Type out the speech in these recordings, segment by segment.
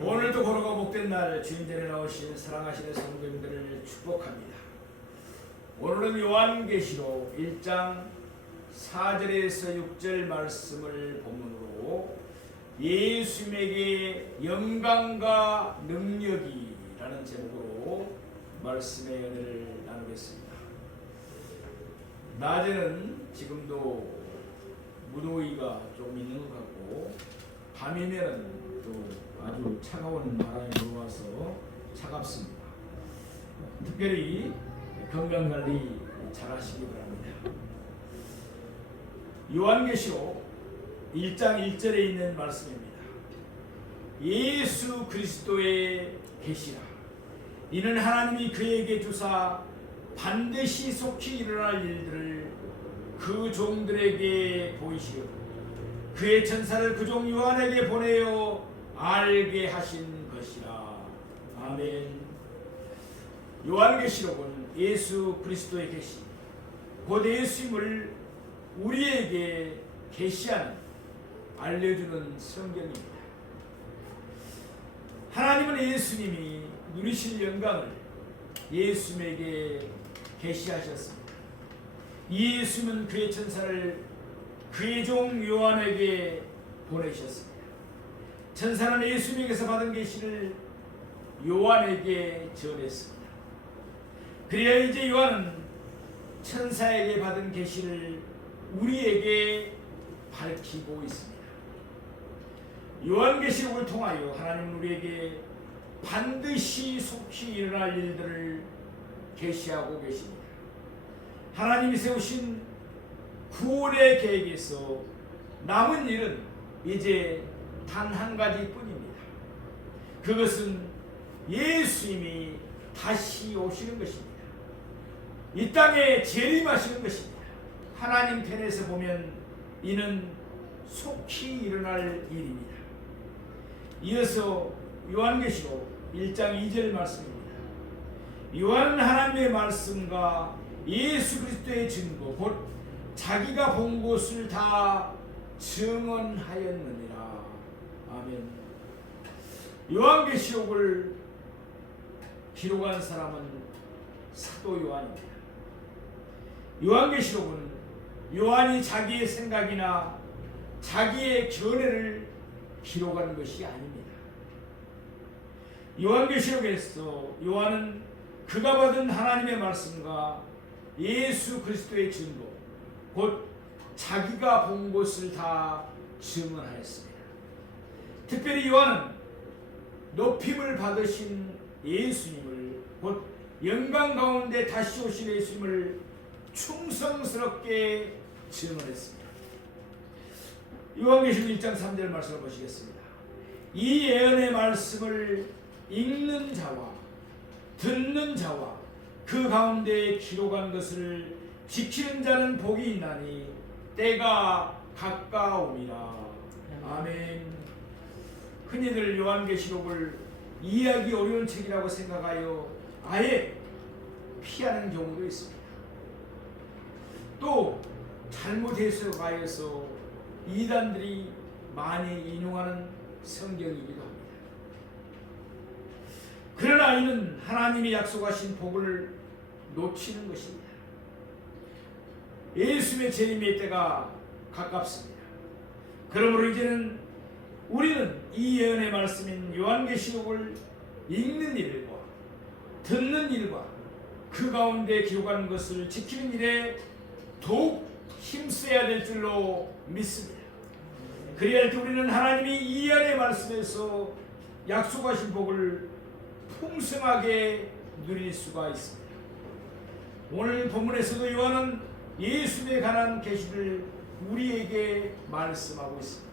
오늘도 거룩하고 복된 날 주인전에 나오신 사랑하시는 성도님들을 축복합니다. 오늘은 요한계시록 1장 4절에서 6절 말씀을 본문으로 예수님에게 영광과 능력이 라는 제목으로 말씀의 은혜를 나누겠습니다. 낮에는 지금도 무더위가 좀 있는 것 같고 밤이면 또 아주 차가운 바람이 불어와서 차갑습니다. 특별히 건강관리 잘 하시기 바랍니다. 요한계시록 1장 1절에 있는 말씀입니다. 예수 그리스도의 계시라. 이는 하나님이 그에게 주사 반드시 속히 일어날 일들을 그 종들에게 보이시고 그의 천사를 그 종 요한에게 보내어 알게 하신 것이라. 아멘. 요한계시록은 예수 그리스도의 계시, 곧 예수님을 우리에게 계시하는, 알려주는 성경입니다. 하나님은 예수님이 누리실 영광을 예수님에게 계시하셨습니다. 이 예수님은 그의 천사를 그의 종 요한에게 보내셨습니다. 천사는 예수님에게서 받은 계시를 요한에게 전했습니다. 그래야 이제 요한은 천사에게 받은 계시를 우리에게 밝히고 있습니다. 요한계시록을 통하여 하나님은 우리에게 반드시 속히 일어날 일들을 계시하고 계십니다. 하나님이 세우신 구원의 계획에서 남은 일은 이제 단 한 가지 뿐입니다. 그것은 예수님이 다시 오시는 것입니다. 이 땅에 재림하시는 것입니다. 하나님 편에서 보면 이는 속히 일어날 일입니다. 이어서 요한계시록 1장 2절 말씀입니다. 요한은 하나님의 말씀과 예수 그리스도의 증거 곧 자기가 본 것을 다 증언하였느니라. 아멘. 요한계시록을 기록한 사람은 사도 요한입니다. 요한계시록은 요한이 자기의 생각이나 자기의 견해를 기록한 것이 아닙니다. 요한계시록에서 요한은 그가 받은 하나님의 말씀과 예수 그리스도의 증거 곧 자기가 본 것을 다 증언하였습니다. 특별히 요한은 높임을 받으신 예수님을 곧 영광 가운데 다시 오신 예수님을 충성스럽게 증언했습니다. 요한계시록 1장 3절 말씀을 보시겠습니다. 이 예언의 말씀을 읽는 자와 듣는 자와 그 가운데 기록한 것을 지키는 자는 복이 있나니 때가 가까움이라. 아멘. 흔히들 요한계시록을 이해하기 어려운 책이라고 생각하여 아예 피하는 경우도 있습니다. 또 잘못 해석하여서 이단들이 많이 인용하는 성경이기도 합니다. 그러나 이는 하나님이 약속하신 복을 놓치는 것입니다. 예수님의 재림의 때가 가깝습니다. 그러므로 이제는 우리는 이 예언의 말씀인 요한계시록을 읽는 일과 듣는 일과 그 가운데 기록한 것을 지키는 일에 더욱 힘써야 될 줄로 믿습니다. 그래야 할 때 우리는 하나님이 이 예언의 말씀에서 약속하신 복을 풍성하게 누릴 수가 있습니다. 오늘 본문에서도 요한은 예수님에 관한 계시를 우리에게 말씀하고 있습니다.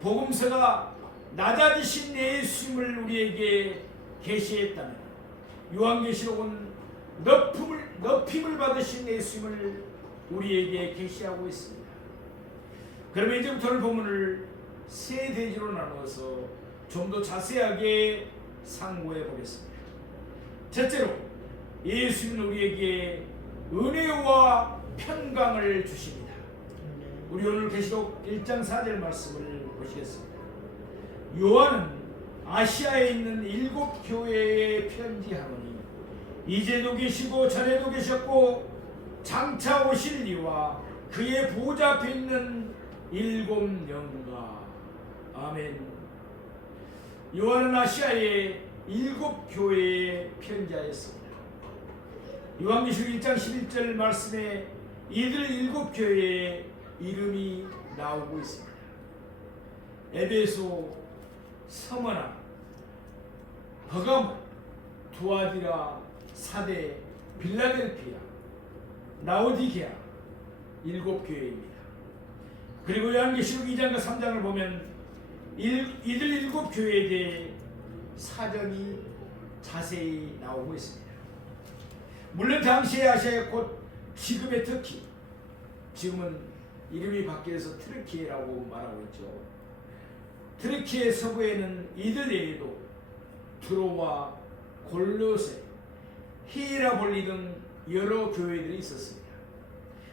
복음서가 낮아지신 예수님을 우리에게 계시했다면 요한계시록은 높임을 받으신 예수님을 우리에게 계시하고 있습니다. 그러면 이제부터는 본문을 세 대지로 나누어서 좀 더 자세하게 상고해 보겠습니다. 첫째로 예수님은 우리에게 은혜와 평강을 주십니다. 우리 오늘 계시록 1장 4절 말씀을 보시겠습니다. 요한은 아시아에 있는 7교회에 편지하노니 이제도 계시고 전에도 계셨고 장차 오실 이와 그의 보좌 앞에 있는 7영과 아멘. 요한은 아시아의 7교회에 편지하였습니다. 요한계시록 1장 11절 말씀에 이들 7교회의 이름이 나오고 있습니다. 에베소, 서머나, 버가모, 두아디라, 사대, 빌라델피아, 라오디게아 7교회입니다. 그리고 요한계시록 2장과 3장을 보면 이들 7교회에 대해 사정이 자세히 나오고 있습니다. 물론 당시의 아시아의 곧 지금의 터키, 지금은 이름이 바뀌어서 트르키예라고 말하고 있죠. 트르키예 서부에는 이들 외에도 트로와, 골로세, 히에라볼리 등 여러 교회들이 있었습니다.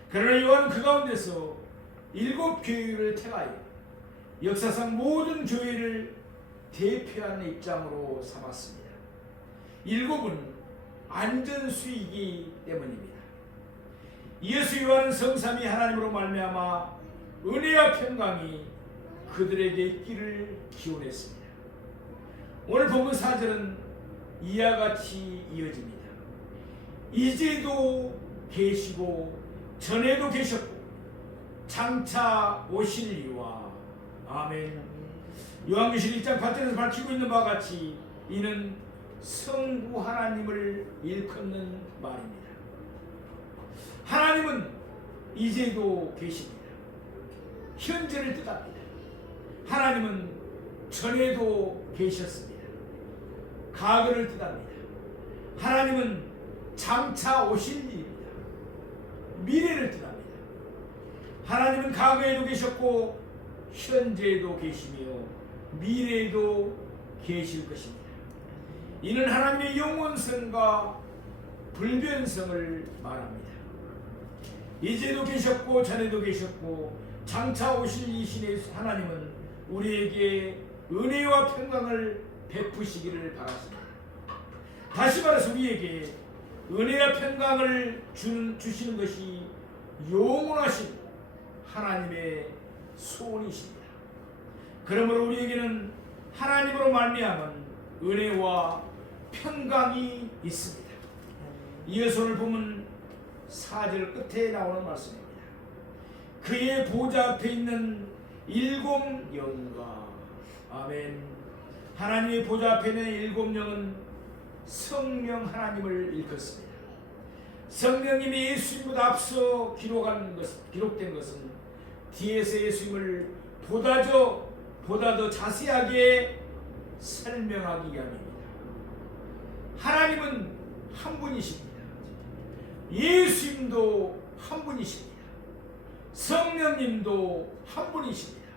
그러나 요한은 그 가운데서 7교회를 택하여 역사상 모든 교회를 대표하는 입장으로 삼았습니다. 7은 안전수이기 때문입니다. 이어서 요한은 성삼위 하나님으로 말미암아 은혜와 평강이 그들에게 있기를 기원했습니다. 오늘 본문 4절은 이와 같이 이어집니다. 이제도 계시고 전에도 계셨고 장차 오실 이와 아멘. 요한계시록 1장 8절에서 밝히고 있는 바와 같이 이는 성부 하나님을 일컫는 말입니다. 하나님은 이제도 계십니다. 현재를 뜻합니다. 하나님은 전에도 계셨습니다. 과거를 뜻합니다. 하나님은 장차 오실 일입니다. 미래를 뜻합니다. 하나님은 과거에도 계셨고 현재에도 계시며 미래에도 계실 것입니다. 이는 하나님의 영원성과 불변성을 말합니다. 이제도 계셨고 전에도 계셨고 장차 오실 이신의 하나님은 우리에게 은혜와 평강을 베푸시기를 바랍니다. 다시 말해서 우리에게 은혜와 평강을 주시는 것이 영원하신 하나님의 소원이십니다. 그러므로 우리에게는 하나님으로 말미암은 은혜와 평강이 있습니다. 이어서 오늘 보면 4절 끝에 나오는 말씀입니다. 그의 보좌 앞에 있는 7영과 아멘. 하나님의 보좌 앞에 있는 7영은 성령 하나님을 일컫습니다. 성령님이 예수님보다 앞서 기록된 것은 뒤에서 예수님을 보다 더 자세하게 설명하기 위함입니다. 하나님은 한 분이십니다. 예수님도 한 분이십니다. 성령님도 한 분이십니다.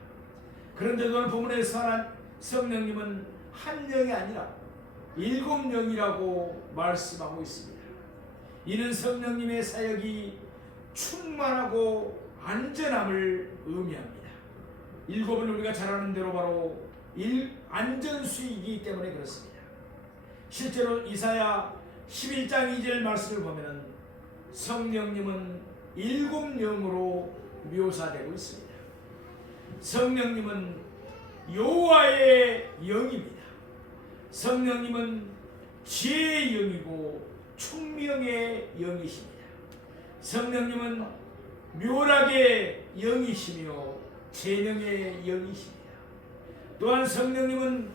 그런데 오늘 본문에서 성령님은 한 영이 아니라 7영이라고 말씀하고 있습니다. 이는 성령님의 사역이 충만하고 안전함을 의미합니다. 7은 우리가 잘 아는 대로 바로 안전수이기 때문에 그렇습니다. 실제로 이사야 11장 2절 말씀을 보면 성령님은 7영으로 묘사되고 있습니다. 성령님은 여호와의 영입니다. 성령님은 지혜의 영이고 총명의 영이십니다. 성령님은 묘락의 영이시며 재능의 영이십니다. 또한 성령님은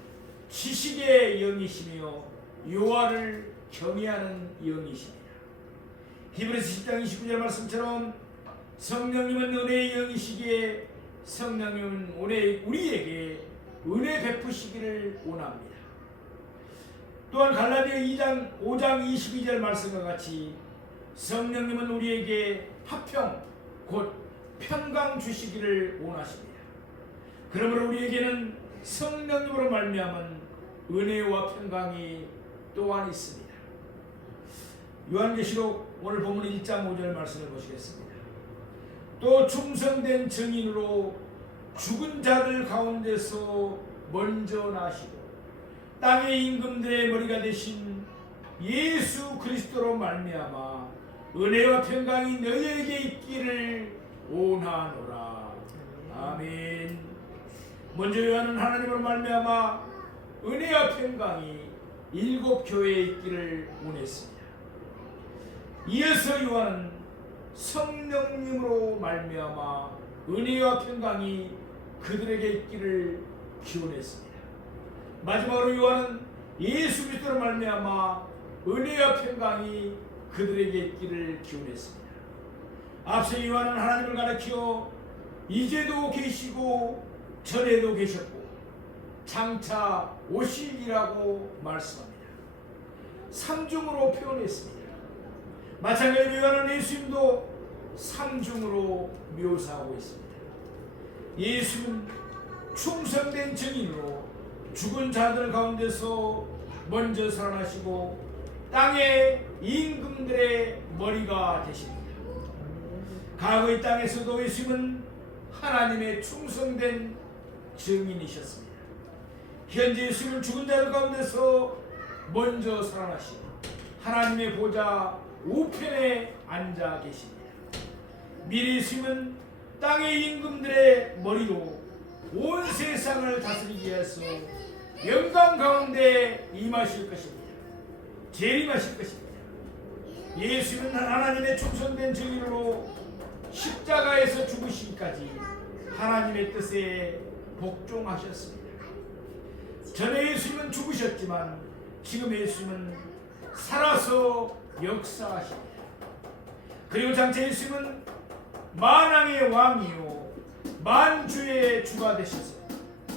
지식의 영이시며 여호와를 경외하는 영이십니다. 히브리서 10장 29절 말씀처럼 성령님은 은혜의 영이시기에 성령님은 우리에게 은혜 베푸시기를 원합니다. 또한 갈라디아 5장 22절 말씀과 같이 성령님은 우리에게 화평 곧 평강 주시기를 원하십니다. 그러므로 우리에게는 성령님으로 말미암은 은혜와 평강이 또한 있습니다. 요한계시록 오늘 본문 1장 5절 말씀을 보시겠습니다. 또 충성된 증인으로 죽은 자들 가운데서 먼저 나시고 땅의 임금들의 머리가 되신 예수 그리스도로 말미암아 은혜와 평강이 너희에게 있기를 원하노라. 아멘. 먼저 요한은 하나님으로 말미암아 은혜와 평강이 7 교회에 있기를 원했습니다. 이어서 요한은 성령님으로 말미암아 은혜와 평강이 그들에게 있기를 기원했습니다. 마지막으로 요한은 예수 그리스도로 말미암아 은혜와 평강이 그들에게 있기를 기원했습니다. 앞서 요한은 하나님을 가리켜 이제도 계시고 전에도 계셨고 장차 오시리라고 말씀합니다. 삼중으로 표현했습니다. 마찬가지로 요한은 예수님도 삼중으로 묘사하고 있습니다. 예수는 충성된 증인으로 죽은 자들 가운데서 먼저 살아나시고 땅의 임금들의 머리가 되십니다. 과거의 땅에서도 예수님은 하나님의 충성된 증인이셨습니다. 현재 예수님은 죽은 자들 가운데서 먼저 살아나시고 하나님의 보좌 우편에 앉아 계십니다. 미래 예수님은 땅의 임금들의 머리로 온 세상을 다스리기 위해서 영광 가운데 임하실 것입니다. 재림하실 것입니다. 예수는 하나님의 충성된 증인으로 십자가에서 죽으시기까지 하나님의 뜻에 복종하셨습니다. 전에 예수님은 죽으셨지만 지금 예수님은 살아서 역사하십니다. 그리고 장차 예수님은 만왕의 왕이요 만주의 주가 되셔서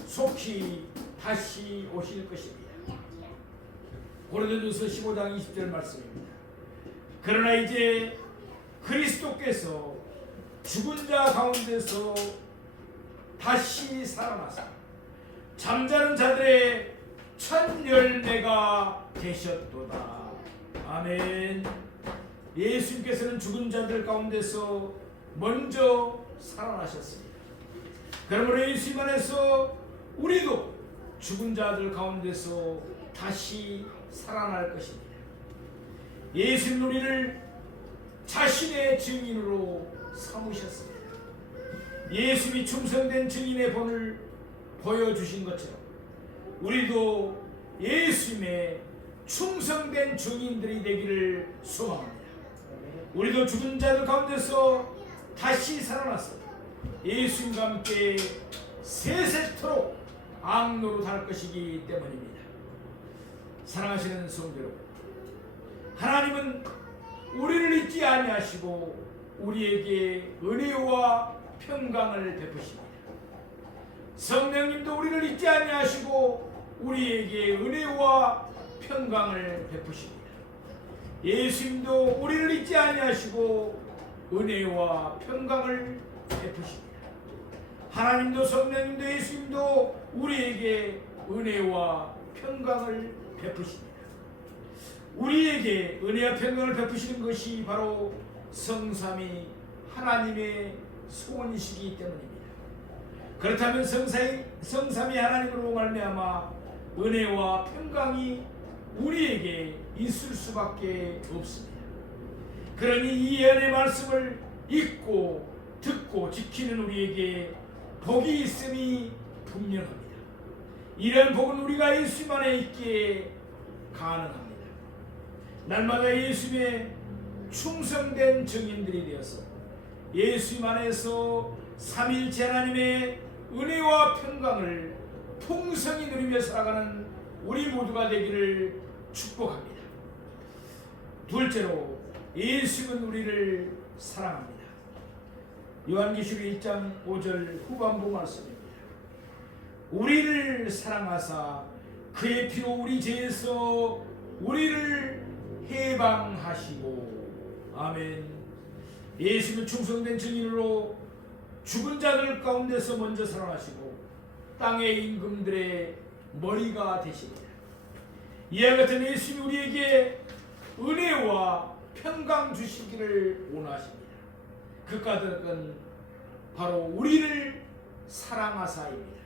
속히 다시 오실 것입니다. 고린도전서 15장 20절 말씀입니다. 그러나 이제 그리스도께서 죽은 자 가운데서 다시 살아나사 잠자는 자들의 첫 열매가 되셨도다. 아멘. 예수님께서는 죽은 자들 가운데서 먼저 살아나셨습니다. 그러므로 예수님 안에서 우리도 죽은 자들 가운데서 다시 살아날 것입니다. 예수님 우리를 자신의 증인으로 삼으셨습니다. 예수님이 충성된 증인의 본을 보여주신 것처럼 우리도 예수님의 충성된 증인들이 되기를 소망합니다. 우리도 죽은 자들 가운데서 다시 살아나서 예수님과 함께 세세토록 악로로 달 것이기 때문입니다. 사랑하시는 성도 여러분, 하나님은 우리를 잊지 아니하시고 우리에게 은혜와 평강을 베푸십니다. 성령님도 우리를 잊지 아니하시고 우리에게 은혜와 평강을 베푸십니다. 예수님도 우리를 잊지 아니하시고 은혜와 평강을 베푸십니다. 하나님도 성령님도 예수님도 우리에게 은혜와 평강을 베푸십니다. 우리에게 은혜와 평강을 베푸시는 것이 바로 성삼위 하나님의 소원이시기 때문입니다. 그렇다면 성삼위 하나님으로 말미암아 은혜와 평강이 우리에게 있을 수밖에 없습니다. 그러니 이 예언의 말씀을 읽고 듣고 지키는 우리에게 복이 있음이 분명합니다. 이런 복은 우리가 예수님 안에 있기에 가능합니다. 날마다 예수님의 충성된 증인들이 되어서 예수님 안에서 삼위일체 하나님의 은혜와 평강을 풍성히 누리며 살아가는 우리 모두가 되기를 축복합니다. 둘째로 예수님은 우리를 사랑합니다. 요한계시록 1장 5절 후반부 말씀입니다. 우리를 사랑하사 그의 피로 우리 죄에서 우리를 해방하시고. 아멘. 예수님은 충성된 증인으로 죽은 자들 가운데서 먼저 살아나시고 땅의 임금들의 머리가 되십니다. 이와 같은 예수님이 우리에게 은혜와 평강 주시기를 원하십니다. 그 까닭은 바로 우리를 사랑하사입니다.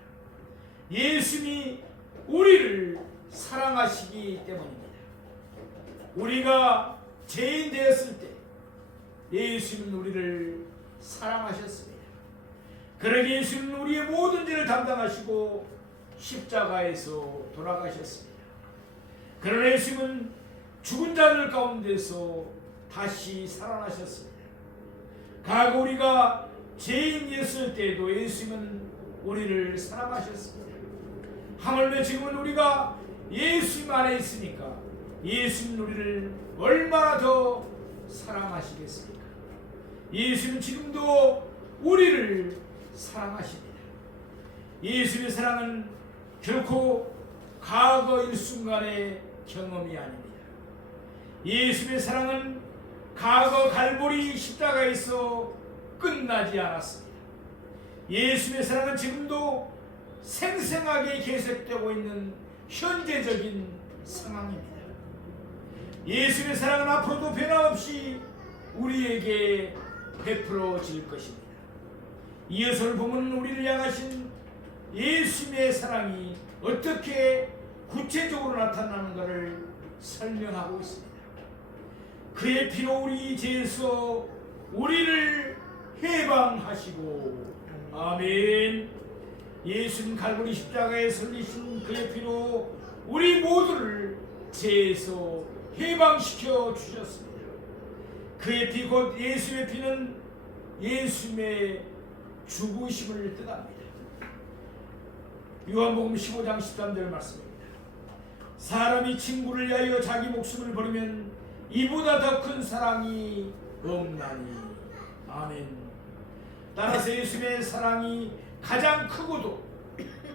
예수님이 우리를 사랑하시기 때문입니다. 우리가 죄인 되었을 때 예수님은 우리를 사랑하셨습니다. 그러기에 예수님은 우리의 모든 죄를 담당하시고 십자가에서 돌아가셨습니다. 그러나 예수님은 죽은 자들 가운데서 다시 살아나셨습니다. 과거 우리가 죄인이었을 때에도 예수님은 우리를 사랑하셨습니다. 하물며 지금은 우리가 예수님 안에 있으니까 예수님은 우리를 얼마나 더 사랑하시겠습니까? 예수님은 지금도 우리를 사랑하십니다. 예수님의 사랑은 결코 과거 일순간의 경험이 아닙니다. 예수님의 사랑은 과거 갈보리 십자가에서 끝나지 않았습니다. 예수님의 사랑은 지금도 생생하게 계속되고 있는 현재적인 상황입니다. 예수님의 사랑은 앞으로도 변함없이 우리에게 베풀어질 것입니다. 이어서 보면 우리를 향하신 예수님의 사랑이 어떻게 구체적으로 나타나는가를 설명하고 있습니다. 그의 피로 우리 죄에서 우리를 해방하시고, 아멘. 예수님 갈보리 십자가에 설리신 그의 피로 우리 모두를 죄에서 해방시켜 주셨습니다. 그의 피 곧 예수의 피는 예수님의 죽으심을 뜻합니다. 요한복음 15장 13절 말씀입니다. 사람이 친구를 위하여 자기 목숨을 버리면 이보다 더 큰 사랑이 없나니. 아멘. 따라서 예수님의 사랑이 가장 크고도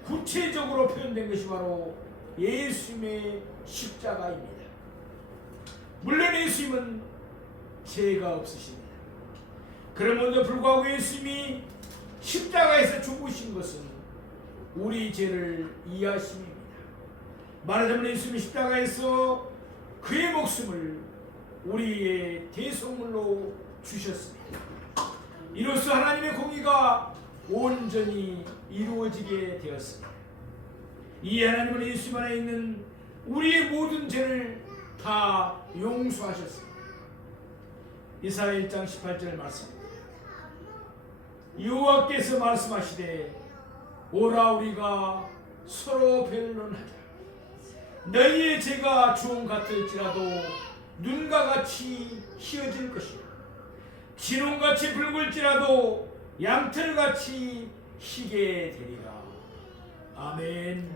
구체적으로 표현된 것이 바로 예수님의 십자가입니다. 물론 예수님은 죄가 없으십니다. 그럼에도 불구하고 예수님이 십자가에서 죽으신 것은 우리 죄를 이해하심입니다. 말하자면 예수님이 십자가에서 그의 목숨을 우리의 대속물로 주셨습니다. 이로써 하나님의 공의가 온전히 이루어지게 되었습니다. 이 하나님은 예수님 안에 있는 우리의 모든 죄를 다 용서하셨습니다. 이사야 1장 18절 말씀입니다. 여호와께서 말씀하시되 오라 우리가 서로 변론하자. 너희의 죄가 주홍 같을지라도 눈과 같이 희어질 것이요 진홍같이 붉을지라도 양털같이 희게 되리라. 아멘.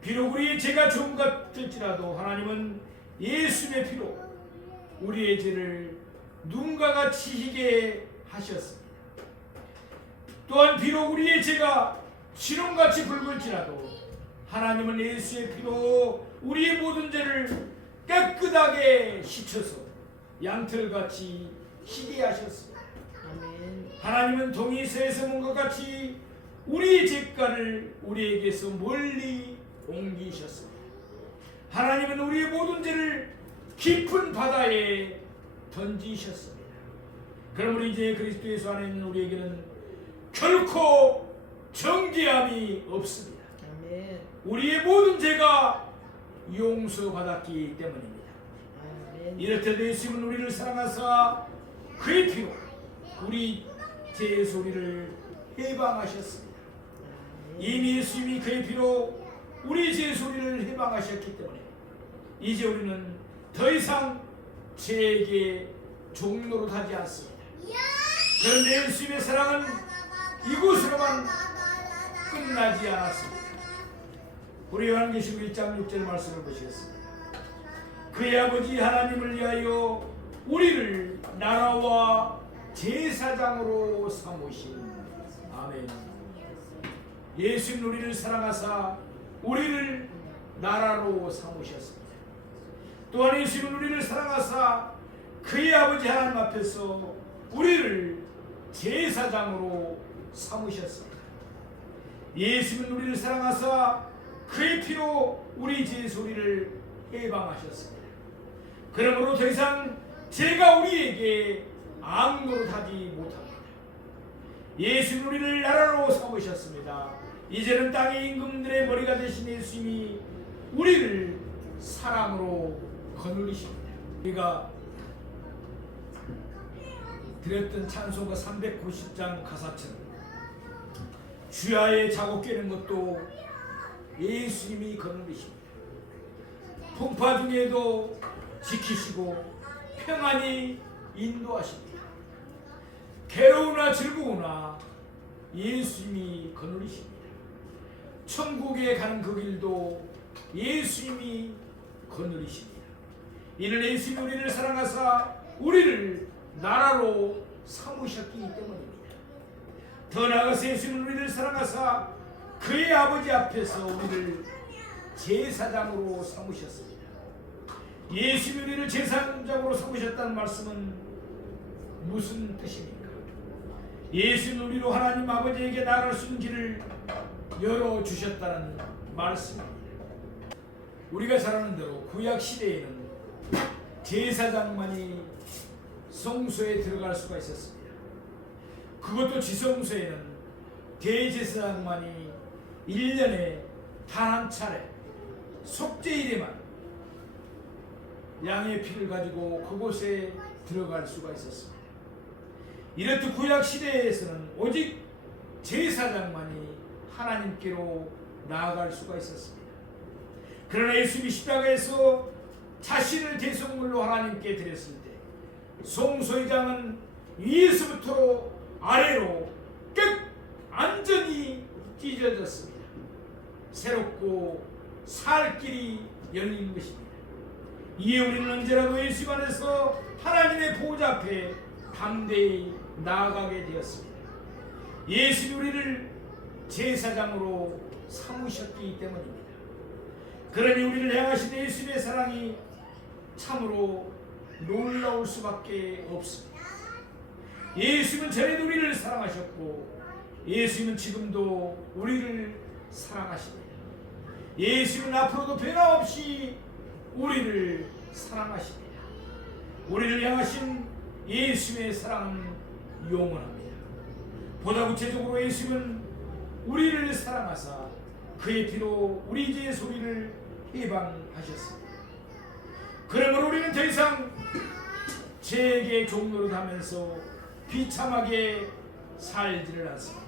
비록 우리의 죄가 주홍 같을지라도 하나님은 예수님의 피로 우리의 죄를 눈과 같이 희게 하셨습니다. 또한 비록 우리의 죄가 진홍같이 붉을지라도 하나님은 예수의 피로 우리의 모든 죄를 깨끗하게 씻어서 양털같이 희게 하셨습니다. 아멘. 하나님은 동이 새에서 문 것 같이 우리의 죄가를 우리에게서 멀리 옮기셨습니다. 하나님은 우리의 모든 죄를 깊은 바다에 던지셨습니다. 그러므로 이제 그리스도 예수 안에 있는 우리에게는 결코 정죄함이 없습니다. 아멘. 우리의 모든 죄가 용서받았기 때문입니다. 아멘. 이렇듯 예수님은 우리를 사랑하사 그의 피로 우리 죄에서 우리를 해방하셨습니다. 아멘. 이미 예수님이 그의 피로 우리 죄에서 우리를 해방하셨기 때문에 이제 우리는 더 이상 죄에게 종로로 하지 않습니다. 그런데 예수님의 사랑은 이곳으로만 끝나지 않았습니다. 우리 요한계시록 1장 6절 말씀을 보시겠습니다. 그의 아버지 하나님을 위하여 우리를 나라와 제사장으로 삼으신. 아멘. 예수님 우리를 사랑하사 우리를 나라로 삼으셨습니다. 또한 예수님 우리를 사랑하사 그의 아버지 하나님 앞에서 우리를 제사장으로 삼으셨습니다. 예수님은 우리를 사랑하사 그의 피로 우리 죄에서 우리를 해방하셨습니다. 그러므로 더 이상 죄가 우리에게 아무 노릇하지 못합니다. 예수는 우리를 나라로 삼으셨습니다. 이제는 땅의 임금들의 머리가 되신 예수님이 우리 사랑으로 거느리십니다. 우리가 드렸던 찬송가 390장 가사처럼 주야의 작업 깨는 것도 예수님이 거느리십니다. 풍파 중에도 지키시고 평안히 인도하십니다. 괴로우나 즐거우나 예수님이 거느리십니다. 천국에 가는 그 길도 예수님이 거느리십니다. 이는 예수님이 우리를 사랑하사 우리를 나라로 삼으셨기 때문입니다. 더 나아가서 예수님은 우리를 사랑하사 그의 아버지 앞에서 우리를 제사장으로 삼으셨습니다. 예수님이 우리를 제사장으로 삼으셨다는 말씀은 무슨 뜻입니까? 예수님은 우리로 하나님 아버지에게 나아갈 수 있는 길을 열어주셨다는 말씀입니다. 우리가 잘 아는 대로 구약 시대에는 제사장만이 성소에 들어갈 수가 있었습니다. 그것도 지성소에는 대제사장만이 1년에 단 한 차례 속죄일에만 양의 피를 가지고 그곳에 들어갈 수가 있었습니다. 이렇듯 구약 시대에서는 오직 제사장만이 하나님께로 나아갈 수가 있었습니다. 그러나 예수님이 십자가에서 자신을 대속물로 하나님께 드렸을 때 성소의 장은 위에서부터 아래로 끝 완전히 찢어졌습니다. 새롭고 살 길이 열린 것입니다. 이에 우리는 언제라도 예수 안에서 하나님의 보좌 앞에 담대히 나아가게 되었습니다. 예수님이 우리를 제사장으로 삼으셨기 때문입니다. 그러니 우리를 향하신 예수님의 사랑이 참으로 놀라울 수밖에 없습니다. 예수님은 전에도 우리를 사랑하셨고 예수님은 지금도 우리를 사랑하십니다. 예수님은 앞으로도 변함없이 우리를 사랑하십니다. 우리를 향하신 예수님의 사랑은 영원합니다. 보다 구체적으로 예수님은 우리를 사랑하사 그의 피로 우리 죄의 소리를 해방하셨습니다. 그러므로 우리는 더 이상 죄의 종로를 하면서 비참하게 살지를 않습니다.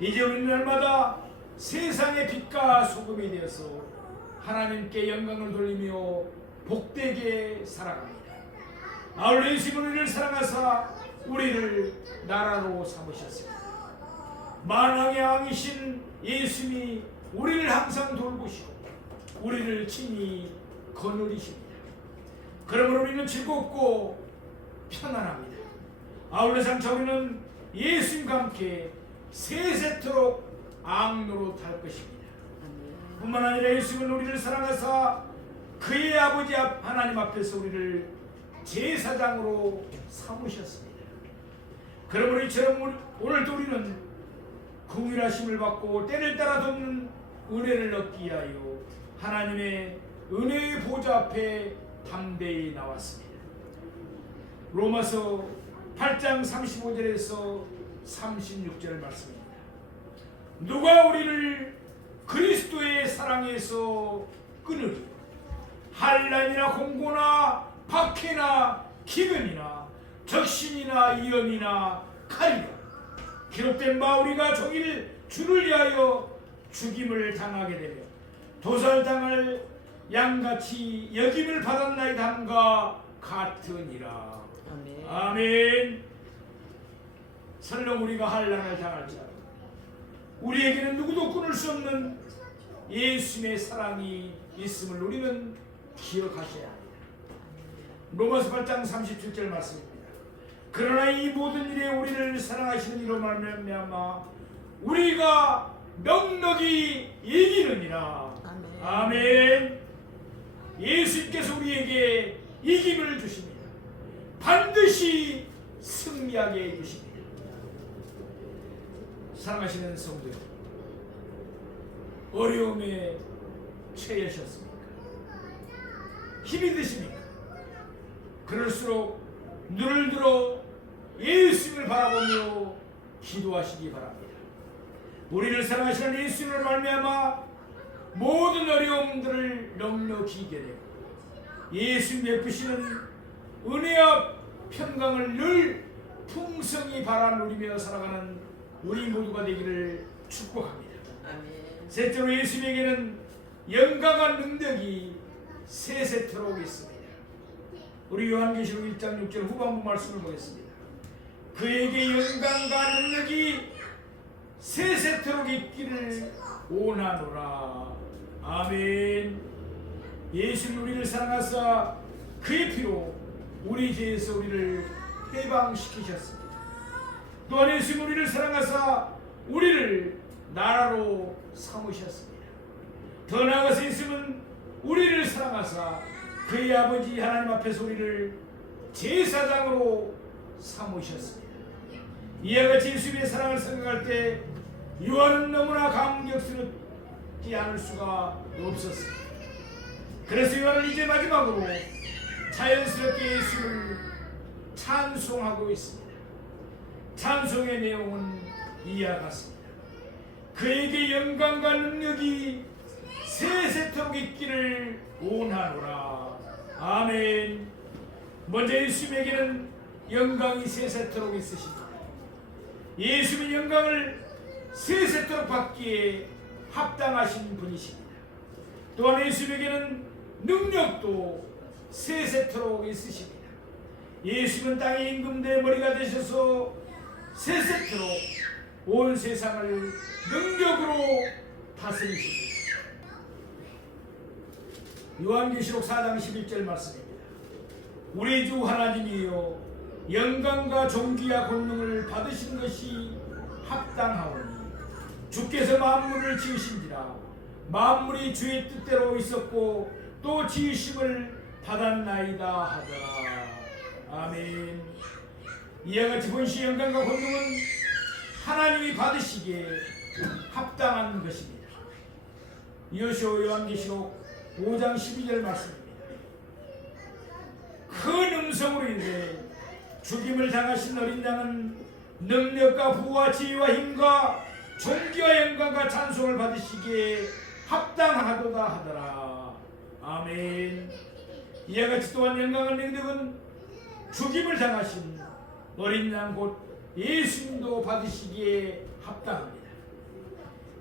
이제 우리는 날마다 세상의 빛과 소금이 되어서 하나님께 영광을 돌리며 복되게 살아갑니다. 아울러 예수님은 우리를 사랑하사 우리를 나라로 삼으셨습니다. 만왕의 왕이신 예수님이 우리를 항상 돌보시고 우리를 친히 거느리십니다. 그러므로 우리는 즐겁고 편안합니다. 아울러 장차 우리는 예수님과 함께 세세토록 악로로 탈 것입니다. 뿐만 아니라 예수님은 우리를 사랑하사 그의 아버지 하나님 앞에서 우리를 제사장으로 삼으셨습니다. 그러므로 이처럼 오늘도 우리는 긍휼하심을 받고 때를 따라 돕는 은혜를 얻기 위하여 하나님의 은혜의 보좌 앞에 담대히 나왔습니다. 로마서 8장 35절에서 36절 말씀입니다. 누가 우리를 그리스도의 사랑에서 끊으리? 환난이나 공고나 박해나 기근이나 적신이나 위험이나 칼이라. 기록된 바 우리가 종일 주를 위하여 죽임을 당하게 되며 도살당할 양같이 여김을 받았나이다 함과 같으니라. 아멘. 아멘. 설령 우리가 환난을 당할지라도 우리에게는 누구도 끊을 수 없는 예수님의 사랑이 있음을 우리는 기억하셔야 합니다. 로마서 8장 37절 말씀입니다. 그러나 이 모든 일에 우리를 사랑하시는 이로 말미암아 우리가 넉넉히 이기느니라. 아멘. 아멘. 예수님께서 우리에게 이김을 주십니다. 반드시 승리하게 해주십니다. 사랑하시는 성도 여러분, 어려움에 처하셨습니까? 힘이 드십니까? 그럴수록 눈을 들어 예수님을 바라보며 기도하시기 바랍니다. 우리를 사랑하시는 예수님을 말미암아 모든 어려움들을 넉넉히 이겨내고 예수 베푸시는 은혜와 평강을 늘 풍성히 바라 누리며 살아가는 우리 모두가 되기를 축복합니다. 셋째로 예수님에게는 영광과 능력이 세세토록 있습니다. 우리 요한계시록 1장 6절 후반부 말씀을 보겠습니다. 그에게 영광과 능력이 세세토록 있기를 원하노라. 아멘. 예수는 우리를 사랑하사 그의 피로 우리 죄에서 우리를 해방시키셨습니다. 또한 예수는 우리를 사랑하사 우리를 나라로 삼으셨습니다. 더 나아가서 예수는 우리를 사랑하사 그의 아버지 하나님 앞에서 우리를 제사장으로 삼으셨습니다. 이와 같이 예수님의 사랑을 생각할 때 요한은 너무나 감격스럽지 않을 수가 없었습니다. 그래서 요한은 이제 마지막으로 자연스럽게 예수를 찬송하고 있습니다. 찬송의 내용은 이와 같습니다. 그에게 영광과 능력이 세세토록 있기를 원하노라. 아멘. 먼저 예수님에게는 영광이 세세토록 있으십니다. 예수님은 영광을 세세토록 받기에 합당하신 분이십니다. 또한 예수님에게는 능력도 세세토록 있으십니다. 예수님은 땅의 임금대의 머리가 되셔서 세세토록 온 세상을 능력으로 다스리십니다. 요한계시록 4장 11절 말씀입니다. 우리 주 하나님이여 영광과 존귀와 권능을 받으신 것이 합당하오니 주께서 만물을 지으신지라 만물이 주의 뜻대로 있었고 또 지으심을 받았나이다 하더라. 아멘. 이와 같이 본시 영광과 권능은 하나님이 받으시기에 합당한 것입니다. 여호수아 요한계시록 5장 12절 말씀입니다. 큰 음성으로 인해 죽임을 당하신 어린 양은 능력과 부와 지혜와 힘과 존귀와 영광과 찬송을 받으시기에 합당하도다 하더라. 아멘. 이와 같이 또한 영광과 능력은 죽임을 당하신 어린 양 곧 예수님도 받으시기에 합당합니다.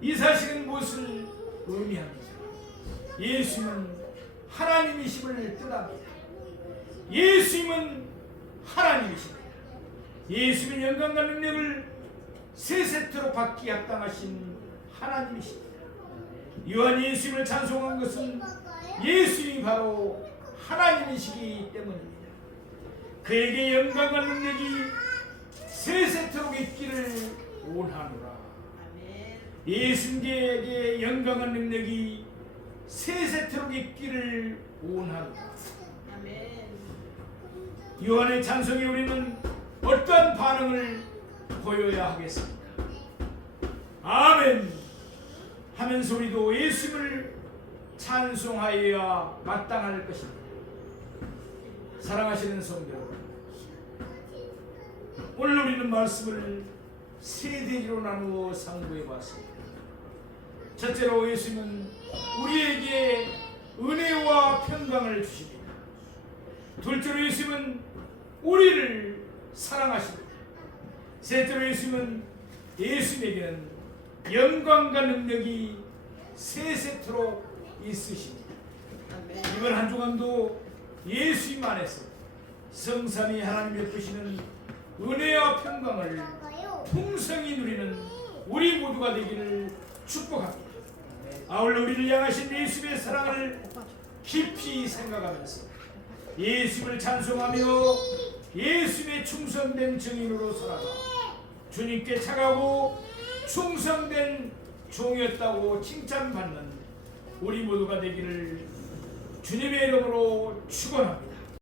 이 사실은 무엇을 의미합니까? 예수님은 하나님이심을 뜻합니다. 예수님은 하나님이십니다. 예수님은 영광과 능력을 세세토록 받기에 합당하신 하나님이십니다. 요한 예수님을 찬송한 것은 예수님이 바로 하나님이시기 때문입니다. 그에게 영광과 능력이 세세토록 있기를 원하노라. 예수님께 영광과 능력이 세세토록 있기를 원하노라. 요한의 찬송에 우리는 어떠한 반응을 보여야 하겠습니까? 아멘 하면서 우리도 예수를 찬송하여야 마땅할 것입니다. 사랑하시는 성도 여러분, 오늘 우리는 말씀을 세 대기로 나누어 상고해 봤습니다. 첫째로 예수님은 우리에게 은혜와 평강을 주십니다. 둘째로 예수님은 우리를 사랑하십니다. 셋째로 예수님에게는 영광과 능력이 세세토록 있으십니다. 이번 한 주간도 예수님 안에서 성삼위 하나님 베푸시는 은혜와 평강을 풍성히 누리는 우리 모두가 되기를 축복합니다. 아울러 우리를 향하신 예수님의 사랑을 깊이 생각하면서 예수님을 찬송하며 예수님의 충성된 증인으로 살아가 주님께 차가고 충성된 종이었다고 칭찬받는 우리 모두가 되기를 주님의 이름으로 축원합니다.